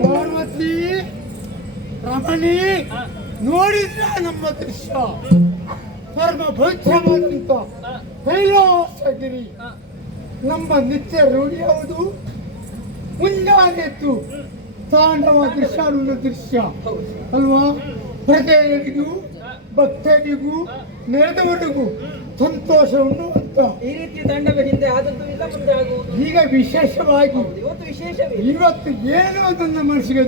ಪಾರ್ವತಿ ರಮಣಿ ನೋಡಿದ್ರ ನಮ್ಮ ದೃಶ್ಯ ಪರಮ ಭವಿಷ್ಯವಾದಂತ ಕೈಲಾಸಗಿರಿ ನಮ್ಮ ನಿತ್ಯ ರೂಢಿ ಯಾವುದು ಮುಂಜಾನೆದ್ದು ತಾಂಡವ ದೃಶ್ಯ ದೃಶ್ಯ ಅಲ್ವಾ ಪ್ರಜೆಗಳಿಗೂ ಭಕ್ತರಿಗೂ ನೆರೆದವರಿಗೂ ಸಂತೋಷವನ್ನು ಅಂತ ಈ ರೀತಿ ತಂಡವ ಹಿಂದೆ ಆದದ್ದು ಇಲ್ಲ, ಮುಂದೆ ಆಗುವುದು. ಈಗ ವಿಶೇಷವಾಗಿ ಇವತ್ತು ವಿಶೇಷವೇ. ಇವತ್ತು ಏನೋ ನನ್ನ ಮನಸ್ಸಿಗೆ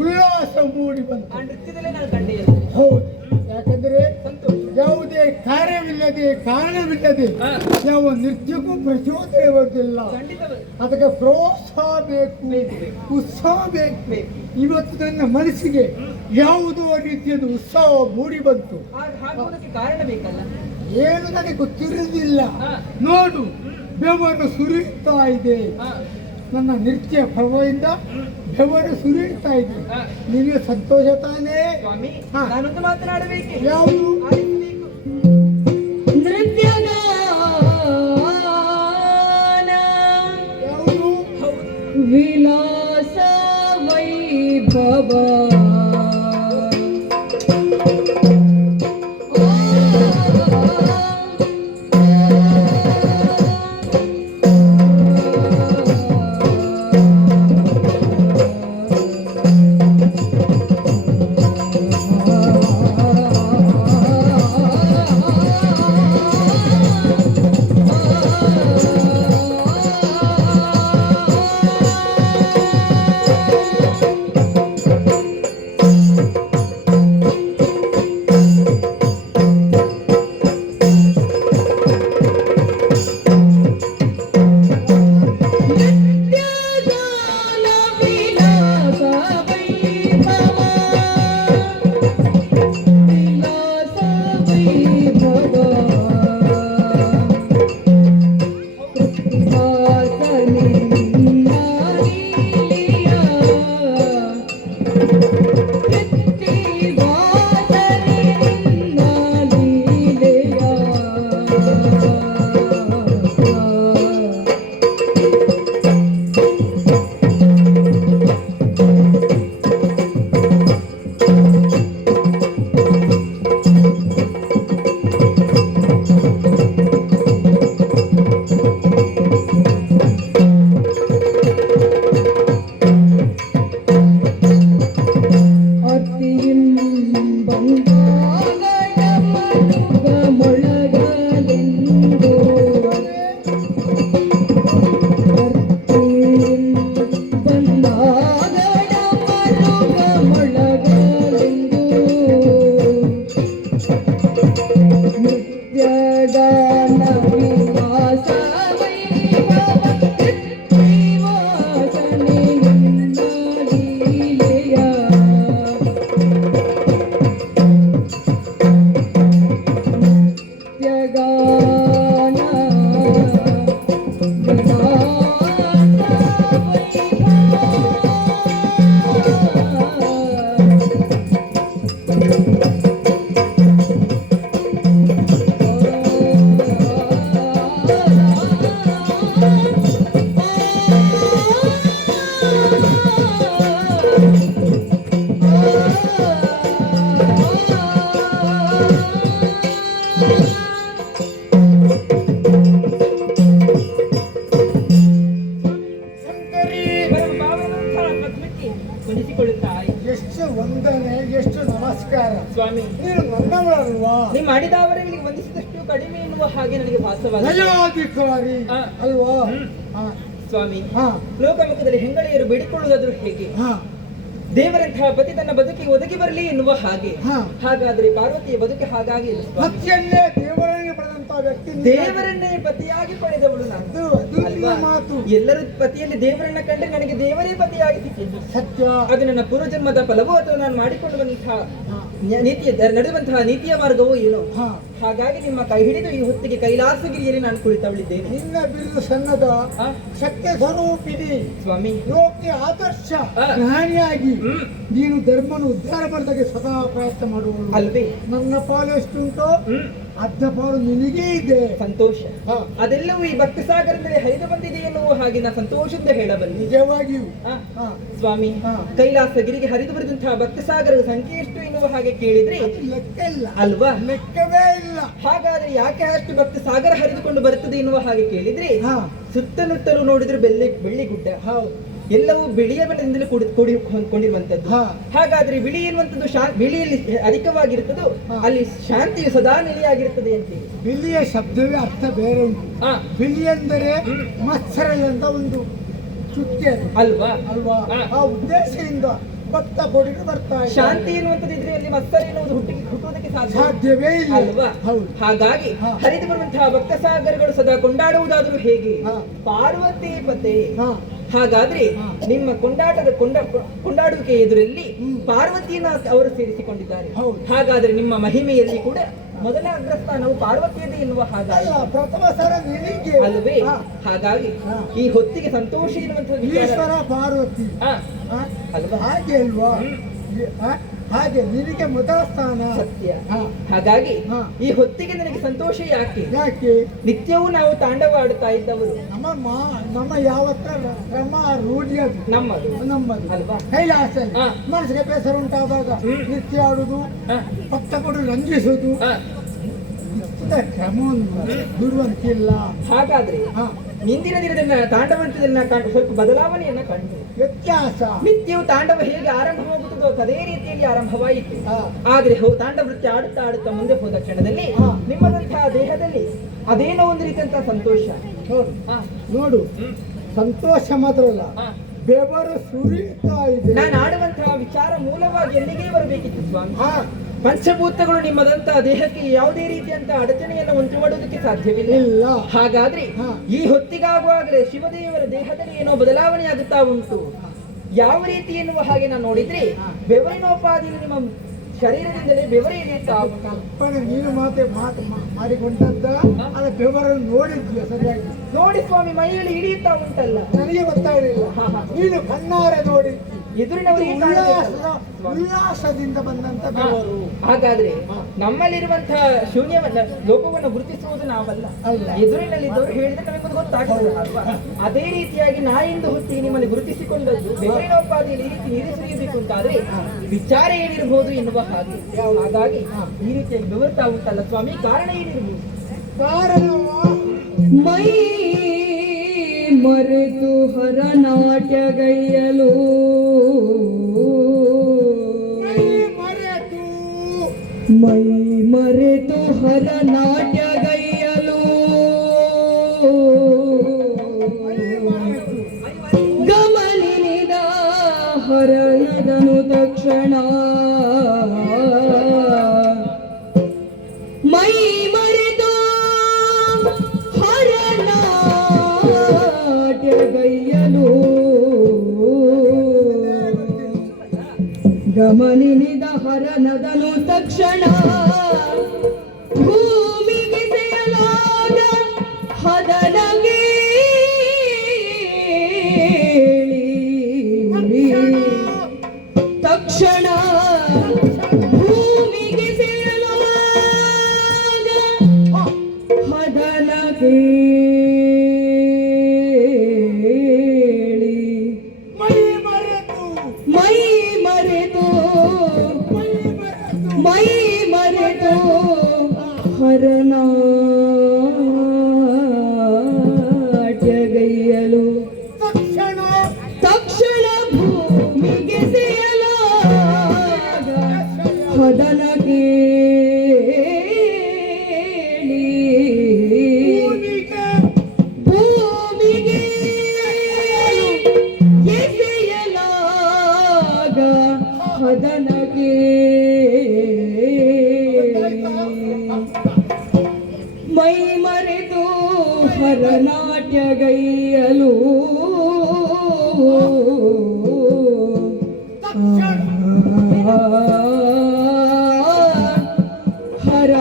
ಉಲ್ಲಾಸ ಮೂಡಿ ಬಂತು. ಆ ನೃತ್ಯದಲ್ಲೇ ನಾನು ಕಂಡೆ. ಹೌದು, ಯಾಕಂದ್ರೆ ಸಂತೋಷ. ಯಾವುದೇ ಕಾರ್ಯವಿಲ್ಲದೆ ಕಾರಣವಿಲ್ಲದೆ ಯಾವ ನೃತ್ಯಕ್ಕೂ ಪ್ರಚೋದನೆ ಇರುವುದಿಲ್ಲ. ಅದಕ್ಕೆ ಪ್ರೋತ್ಸಾಹ ಬೇಕು, ಉತ್ಸಾಹ ಬೇಕು. ಇವತ್ತು ನನ್ನ ಮನಸ್ಸಿಗೆ ಯಾವುದೋ ರೀತಿಯಾದ ಉತ್ಸಾಹ ಮೂಡಿ ಬಂತು. ಕಾರಣ ಬೇಕಲ್ಲ, ಏನು ನನಗೆ ಗೊತ್ತಿರುವುದಿಲ್ಲ. ನೋಡು, ಬೆವರು ಸುರಿಯುತ್ತಾ ಇದೆ. ನನ್ನ ನೃತ್ಯ ಪ್ರಭಾವದಿಂದ ಬೆವರು ಸುರಿಯುತ್ತಾ ಇದೆ. ನಿಮಗೆ ಸಂತೋಷ ತಾನೇ? ಸ್ವಾಮಿ, ನಾನೊಂದು ಮಾತನಾಡಬೇಕು. ಯಾವುದು? ನೃತ್ಯದ ಯಾವುದು? ವಿಲಾಸ ವೈಭವ ಎಷ್ಟು ವಂದನೆ, ಎಷ್ಟು ನಮಸ್ಕಾರ. ಸ್ವಾಮಿ, ನೀನು ನನ್ನವರಲ್ವಾ? ನೀ ಮಾಡಿದವರಿಗೆ ವಂದಿಸಿದಷ್ಟು ಕಡಿಮೆ ಎನ್ನುವ ಹಾಗೆ ನನಗೆ ಭಾಸವಾಗಿದೆ. ದಯಾಧಿಕಾರಿ ಅಲ್ವಾ? ಸ್ವಾಮಿ, ಲೋಕಮುಖದಲ್ಲಿ ಹೆಂಗಳೆಯರು ಬೇಡಿಕೊಳ್ಳುವುದಾದ್ರೂ ಹೇಗೆ? ದೇವರಂತಹ ಪತಿ ತನ್ನ ಬದುಕಿಗೆ ಒದಗಿ ಬರಲಿ ಎನ್ನುವ ಹಾಗೆ. ಹಾಗಾದ್ರೆ ಪಾರ್ವತಿಯ ಬದುಕಿ ಹಾಗಾಗಿ ಪತಿಯನ್ನೇ ದೇವರನ್ನೇ ಪಡೆದಂತಹ ವ್ಯಕ್ತಿ, ದೇವರನ್ನೇ ಪತಿಯಾಗಿ ಪಡೆದವಳು ನಾನು. ಎಲ್ಲರೂ ಪತಿಯಲ್ಲಿ ದೇವರನ್ನ ಕಂಡ್ರೆ ನನಗೆ ದೇವರೇ ಪತಿಯಾಗಿ ಸಿಕ್ಕಿದ್ದು ಸತ್ಯ. ಅದು ನನ್ನ ಪೂರ್ವಜನ್ಮದ ಫಲವೋ ಅಥವಾ ನಾನು ಮಾಡಿಕೊಳ್ಳುವಂತಹ ನೀತಿಯ ನಡೆಯುವಂತಹ ನೀತಿಯ ಮಾರ್ಗವೋ ಏನೋ. ಹಾಗಾಗಿ ನಿಮ್ಮ ಕೈ ಹಿಡಿದು ಈ ಹೊತ್ತಿಗೆ ಕೈಲಾಸಗಿರಿಯಲ್ಲಿ ನಾನು ಕುಳಿತವಳಿದ್ದೇನೆ. ನಿನ್ನ ಬಿರುದು ಸಣ್ಣದ ಸತ್ಯ ಸ್ವರೂಪಿಣಿ ಸ್ವಾಮಿ, ಲೋಕಕ್ಕೆ ಆದರ್ಶ ಜ್ಞಾನಿಯಾಗಿ ನೀನು ಧರ್ಮವನ್ನು ಉದ್ಧಾರ ಮಾಡಿದಾಗೆ ಸದಾ ಪ್ರಯತ್ನ ಮಾಡುವಳು ಅಲ್ವೇ? ನನ್ನ ಪಾಲು ಎಷ್ಟುಂಟೋ ಅರ್ಧ ಪಾಲು ನಿನಗೇ ಇದೆ. ಸಂತೋಷ. ಹಾ. ಅದೆಲ್ಲವೂ ಈ ಭಕ್ತ ಸಾಗರದಲ್ಲಿ ಹರಿದು ಬಂದಿದೆ ಎನ್ನುವ ಹಾಗೆ ನಾ ಸಂತೋಷದಿಂದ ಹೇಳಬಲ್ಲೆ. ನಿಜವಾಗಿಯೂ. ಹಾ. ಸ್ವಾಮಿ, ಹಾ. ಕೈಲಾಸಗಿರಿಗೆ ಹರಿದು ಬರೆದಂತಹ ಭಕ್ತ ಸಾಗರದ ಸಂಖ್ಯೆ ಎಷ್ಟು ಎನ್ನುವ ಹಾಗೆ ಕೇಳಿದ್ರೆ ಲೆಕ್ಕ ಇಲ್ಲ ಅಲ್ವಾ? ಲೆಕ್ಕವೇ ಇಲ್ಲ. ಹಾಗಾದ್ರೆ ಯಾಕೆ ಅಷ್ಟು ಭಕ್ತ ಸಾಗರ ಹರಿದುಕೊಂಡು ಬರುತ್ತದೆ ಎನ್ನುವ ಹಾಗೆ ಕೇಳಿದ್ರೆ ಹಾ. ಸುತ್ತಮುತ್ತಲು ನೋಡಿದ್ರೆ ಬೆಳ್ಳಿ ಗುಡ್ಡ, ಹೌದು, ಎಲ್ಲವೂ ಬಿಳಿಯ ಬಣ್ಣದಿಂದಲೇ ಕೂಡಿ ಹೊಂದ್ಕೊಂಡಿರುವಂತದ್ದು. ಹಾ. ಹಾಗಾದ್ರೆ ಬಿಳಿ ಎನ್ನುವಂಥದ್ದು ಬಿಳಿಯಲ್ಲಿ ಅಧಿಕವಾಗಿರುತ್ತದೋ ಹಾ. ಅಲ್ಲಿ ಶಾಂತಿಯು ಸದಾ ನೆಲೆಯಾಗಿರುತ್ತದೆ ಅಂತೇಳಿ. ಬಿಳಿಯ ಶಬ್ದವೇ ಅರ್ಥ ಬೇರೆ ಉಂಟು. ಆ, ಬಿಳಿ ಎಂದರೆ ಮತ್ಸರ ಅಂತ ಒಂದು ಚುಕ್ಕೆ ಅದು. ಅಲ್ವಾ? ಅಲ್ವಾ? ಹಾ. ಆ ಉದ್ದೇಶದಿಂದ ಭಕ್ತ ಕೊಡಿಗೆ ಬರ್ತಾ ಇದ್ದಾರೆ. ಶಾಂತಿ ಎನ್ನುವಂಥದ್ದು ಇದ್ರೆ ಅಲ್ಲಿ ಮತ್ಸರ ಎನ್ನುವುದು ಹುಟ್ಟುವುದಕ್ಕೆ ಸಾಧ್ಯವೇ ಇಲ್ಲ. ಅಲ್ವಾ? ಹೌದು. ಹಾಗಾಗಿ ಹಾ. ಹರಿದು ಬರುವಂತಹ ಭಕ್ತ ಸಾಗರಗಳು ಸದಾ ಕೊಂಡಾಡುವುದಾದರೂ ಹೇಗೆ? ಹಾ. ಪಾರ್ವತಿ ಪತೆ. ಹಾ. ಹಾಗಾದ್ರೆ ಹಾ. ನಿಮ್ಮ ಕೊಂಡಾಡುವಿಕೆ ಎದುರಲ್ಲಿ ಪಾರ್ವತಿಯನ್ನು ಅವರು ಸೇರಿಸಿಕೊಂಡಿದ್ದಾರೆ. ಹೌದು. ಹಾಗಾದ್ರೆ ನಿಮ್ಮ ಮಹಿಮೆಯಲ್ಲಿ ಕೂಡ ಮೊದಲ ಅಗ್ರಸ್ಥಾನವು ಪಾರ್ವತಿಯದೇ ಎನ್ನುವ ಹಾಗಾಗಿ ಅಲ್ಲ, ಪ್ರಥಮ ಸರ ನಿನಗೆ. ಅಲ್ವೇ? ಹಾ. ಹಾಗಾಗಿ ಹಾ. ಈ ಹೊತ್ತಿಗೆ ಸಂತೋಷ ಎನ್ನುವಂತಹ ವಿಚಾರ. ಈಶ್ವರ ಪಾರ್ವತಿ. ಹಾ. ಹಾ? ಅಲ್ವಾ? ಹಾಗೆ ಅಲ್ವಾ? ಹಾ? ಹಾಗೆ ನಿನಗೆ ಮೊದಲ ಸ್ಥಾನ. ಸತ್ಯ. ಹಾ. ಹಾಗಾಗಿ ಹಾ. ಈ ಹೊತ್ತಿಗೆ ನನಗೆ ಸಂತೋಷ ಯಾಕೆ? ಯಾಕೆ? ನಿತ್ಯವೂ ನಾವು ತಾಂಡವ ಆಡುತ್ತಾ ಇದ್ದವರು. ನಮ್ಮ ಯಾವತ್ತ ಕ್ರಮ ರೂಢಿ ಅದು ನಮ್ಮದು ನಮ್ಮದು ಅಲ್ವಾ? ಕೈಲಾಸ ಹಾ. ಮನಸ್ಸಿಗೆ ಬೇಸರ ಉಂಟಾದಾಗ ನೃತ್ಯ ಆಡುದು, ಹಾ. ಭಕ್ತ ಕೊಡು ರಂಜಿಸುದು, ಹಾ. ಇಂಥ ಕ್ರಮವನ್ನು ಬಿಡುವಂತಿಲ್ಲ. ಹಾಗಾದ್ರೆ ಹಾ. ಇಂದಿನ ದಿನದನ್ನ ತಾಂಡವಂತದನ್ನ ಸ್ವಲ್ಪ ಬದಲಾವಣೆಯನ್ನ ಕಂಡು ವ್ಯತ್ಯಾಸ. ನಿತ್ಯವೂ ತಾಂಡವ ಹೇಗೆ ಆರಂಭವಾಗುತ್ತದೋ ಅದೇ ರೀತಿಯಲ್ಲಿ ಆರಂಭವಾಯಿತು. ಹಾ. ಆದ್ರೆ ತಾಂಡವ ನೃತ್ಯ ಆಡುತ್ತಾ ಆಡುತ್ತಾ ಮುಂದೆ ಹೋದ ಕ್ಷಣದಲ್ಲಿ ಹಾ. ನಿಮ್ಮದಂತಹ ದೇಹದಲ್ಲಿ ಅದೇನೋ ಒಂದು ರೀತಿಯಂತಹ ಸಂತೋಷ. ನೋಡು ಹಾ. ನೋಡು, ಸಂತೋಷ ಮಾತ್ರ ಅಲ್ಲ, ಹಾ. ಬೆವರು ಸುರಿಯುತ್ತಾ ಇದೆ. ನಾನು ಆಡುವಂತಹ ವಿಚಾರ ಮೂಲವಾಗಿ ಎಲ್ಲಿಗೆ ಬರಬೇಕಿತ್ತು ಸ್ವಾಮಿ. ಹಾ. ಪಂಚಭೂತಗಳು ನಿಮ್ಮದಂತಹ ದೇಹಕ್ಕೆ ಯಾವುದೇ ರೀತಿಯಂತಹ ಅಡಚಣೆಯನ್ನು ಉಂಟು ಮಾಡುವುದಕ್ಕೆ ಸಾಧ್ಯವಿಲ್ಲ. ಇಲ್ಲ. ಹಾಗಾದ್ರೆ ಹಾ. ಈ ಹೊತ್ತಿಗಾಗುವಾಗಲೇ ಶಿವದೇವರ ದೇಹದಲ್ಲಿ ಏನೋ ಬದಲಾವಣೆ ಆಗುತ್ತಾ ಉಂಟು. ಯಾವ ರೀತಿ ಎನ್ನುವ ಹಾಗೆ ನಾನು ನೋಡಿದ್ರೆ ಬೆವರಿನೋಪಾದಿ ನಿಮ್ಮ ಶರೀರದಿಂದಲೇ ಬೆವರೇ ಇಳಿಯುತ್ತಾ ಉಂಟು. ಕಲ್ಪನೆ ನೀನು ಮಾತು ಮಾಡಿಕೊಂಡಂತ ಅದ ಬೆವರನ್ನು ನೋಡಿದ್ಯ ಸರಿಯಾಗಿ. ನೋಡಿ ಸ್ವಾಮಿ, ಮೈಯಲ್ಲಿ ಇಳಿಯುತ್ತಾ ಉಂಟಲ್ಲ. ನನಗೆ ಗೊತ್ತಾಗಲಿಲ್ಲ. ಹಾ, ಹಾ. ನೀನು ಕಣ್ಣಾರೆ ನೋಡಿದ್ದಿ. ಎದುರಿನವರಿಗೆ ಉಲ್ಲಾಸದಿಂದ ಬಂದಂತ ಬೆವರು. ಹಾಗಾದ್ರೆ ಹಾ. ನಮ್ಮಲ್ಲಿರುವಂತಹ ಶೂನ್ಯವನ್ನ ಲೋಕವನ್ನು ಗುರುತಿಸುವುದು ನಾವಲ್ಲ, ಅಲ್ಲ. ಎದುರಿನಲ್ಲಿದ್ದವರು ಹೇಳಿದ್ರೆ ನಮಗೆ ಗೊತ್ತಾಗ್ತದೆ ಅಲ್ವಾ? ಅದೇ ರೀತಿಯಾಗಿ ನಾ ಇಂದು ಹೊತ್ತಿಗೆ ನಿಮ್ಮಲ್ಲಿ ಗುರುತಿಸಿಕೊಂಡದ್ದು ಬೆವರಿನೋಪಾದಿಯಲ್ಲಿ ಈ ರೀತಿ ನೀರು ಸುರಿಯಬೇಕು ಅಂತಾದ್ರೆ ವಿಚಾರ ಏನಿರಬಹುದು ಎನ್ನುವ ಹಾಗೆ. ಹಾಗಾಗಿ ಈ ರೀತಿಯಾಗಿ ಬೆವರ್ತಾ ಉಂಟಲ್ಲ ಸ್ವಾಮಿ, ಕಾರಣ ಏನಿರ್ಬೋದು? ಕಾರಣ ಮೈ ಮರೆತು ಹರನಾಟ್ಯಗೈಯಲು ಮೈ ಮರೆತು ಹರನಾಟ್ಯಗೈಯಲು ಗಮನಿಸಿದ ಹರಣದನು ತಕ್ಷಣ ಮೈ ಮರೆತು ಹರನಾಟ್ಯಗೈಯಲು ಗಮನಿಸಿದ ಹರನದನು ತಕ್ಷಣ ಭೂಮಿಗೆ ಸೇಯಲಾದ ಹದನಗೆ ತಕ್ಷಣ ಭೂಮಿಗೆ ಸೇಯಲಾದ ಹದನಗೆ ಮೈ ಮರೆತು ಮೈ ಮರೆತು ಮೈ ಮರೆತು ಹರನಾಟ್ಯಗೈಯಲು ತಕ್ಷಣ ತಕ್ಷಣ ಭೂಮಿಗೆ ಸೇಯಲಾಗ ಹದನ ಕೇಳಿ ಭೂಮಿಗೆ ಎಸೆಯಲಾಗ ಹದನ ಮೈ ಮರೆತು ಹರನಾಟ್ಯಗೈಯಲು ಹರ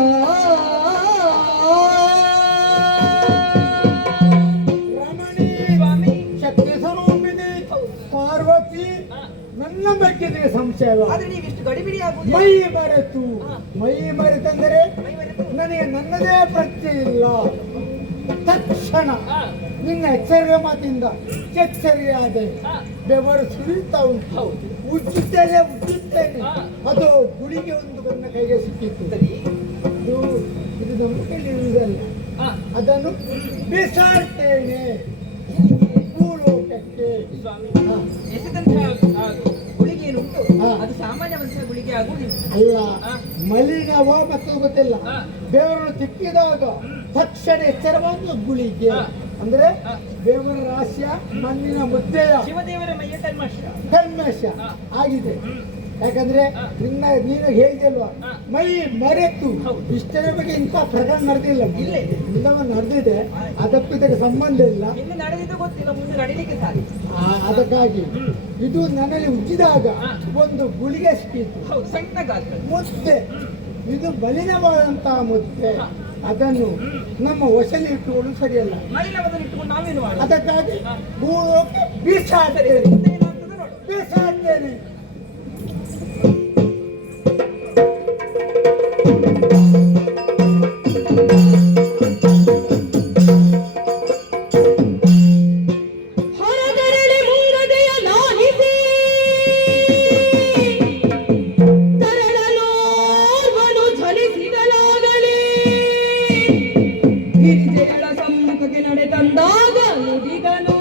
ರಮಣಿ ಶಕ್ತಿ ಸ್ವರೂಪಿಣಿ ಪಾರ್ವತಿ ನನ್ನ ಬಗ್ಗೆ ನಿನಗೆ ಸಂಶಯ. ಆದ್ರೆ ನೀವು ಇಷ್ಟು ಗಡಿಬಿಡಿ ಆಗುವುದು ಮೈ ಮರೆತು, ಮೈ ಮರೆತಂದರೆ ನನಗೆ ನನ್ನದೇ ಪ್ರಶ್ನೆ ಇಲ್ಲ. ತಕ್ಷಣ ನಿನ್ನ ಎಚ್ಚರಿಕೆ ಮಾತಿಂದ ಎಚ್ಚರಿಯಾದೆ. ಬೆವರು ಸುರಿತಾ ಉಂಟು. ಉಜ್ಜುತ್ತೇನೆ. ಅದು ಗುಳಿಗೆ ಒಂದು ನನ್ನ ಕೈಗೆ ಸಿಕ್ಕಿತ್ತು. ಇದು ನಮ್ಮ ಕೈಲಿ ಇರುವುದಲ್ಲ. ಅದನ್ನು ಬಿಸಾಡ್ತೇನೆ ಭೂಲೋಕಕ್ಕೆ. ಗುಳಿಗೆ ಏನುಂಟು ಅದು ಸಾಮಾನ್ಯ ಮನುಷ್ಯನ ಗುಳಿಗೆ ಆಗುವುದಿಲ್ಲ. ಅಲ್ಲ, ಮಲಿನವ ಮತ್ತು ಗೊತ್ತಿಲ್ಲ. ಬೆವರು ತಿಕ್ಕಿದಾಗ ತಕ್ಷಣ ಎಚ್ಚರವಾದ ಗುಳಿಗೆ ಅಂದ್ರೆ ದೇವರ ರಾಶಿಯ ಮಣ್ಣಿನ ಮುದ್ದೆಯ ಶಿವದೇವರ ಮೈಯ ಕಲ್ಮಶ ಆಗಿದೆ. ಯಾಕಂದ್ರೆ ನೀನು ಹೇಳ್ತಿಲ್ವಾ, ಮೈ ಮರೆತು ಇಷ್ಟರ ಬಗ್ಗೆ ಇಂಥ ಪ್ರಕರಣ ನಡೆದಿಲ್ಲ. ಇಲ್ಲವ ನಡೆದಿದೆ, ಅದಕ್ಕೂ ಇದಕ್ಕೆ ಸಂಬಂಧ ಇಲ್ಲ. ನಡೆದಿದ್ದು ಗೊತ್ತಿಲ್ಲ, ಮುಂದೆ ನಡೀಲಿಕ್ಕೆ ಸಾಧ್ಯ. ಅದಕ್ಕಾಗಿ ಇದು ನನ್ನಲ್ಲಿ ಉಜ್ಜಿದಾಗ ಒಂದು ಗುಳಿಗೆ ಸಿಕ್ಕಿತ್ತು. ಸಣ್ಣ ಗಾತ್ರ ಮುದ್ದೆ. ಇದು ಮಲಿನವಾದಂತಹ ಮುದ್ದೆ. ಅದನ್ನು ನಮ್ಮ ವಶಲಿ ಇಟ್ಟುಕೊಂಡು ಸರಿಯಲ್ಲ. ಇಟ್ಟುಕೊಂಡು ನಾವೇನು ಮಾಡಿ ಅದಕ್ಕಾಗಿ ಭೂಲೋಕಕ್ಕೆ ಬೀಸಾಡ್ತೇನೆ. ಸಮ್ಮುಖಕ್ಕೆ ನಡೆದಂದಾಗ ನುಡಿದನು.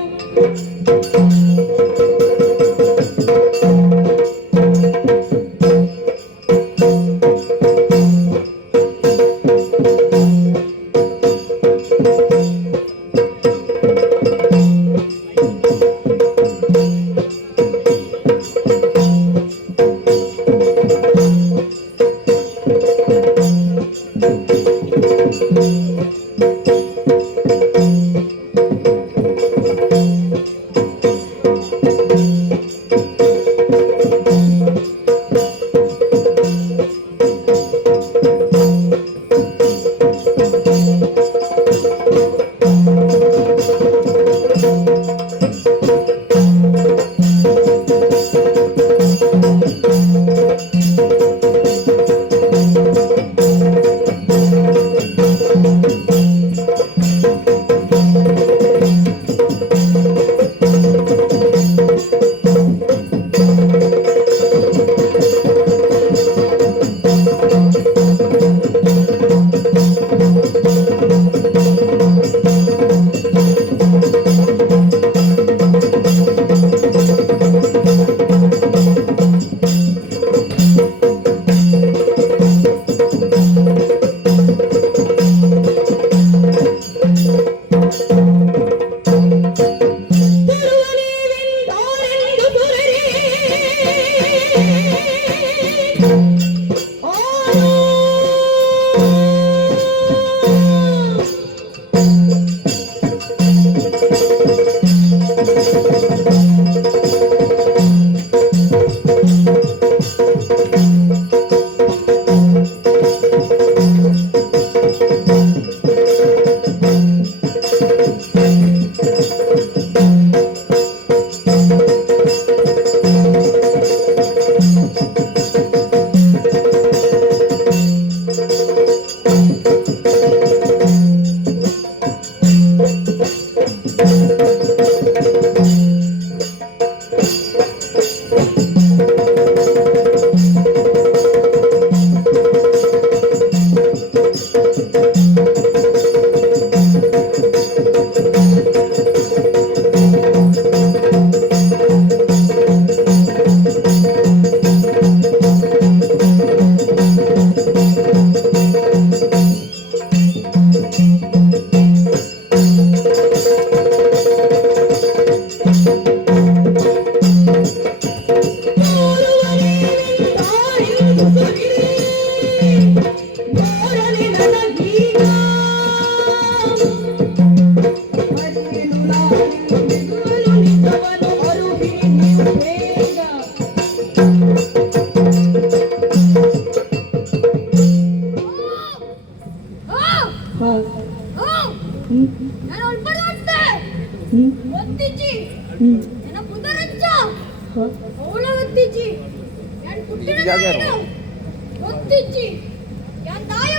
Yan dayo,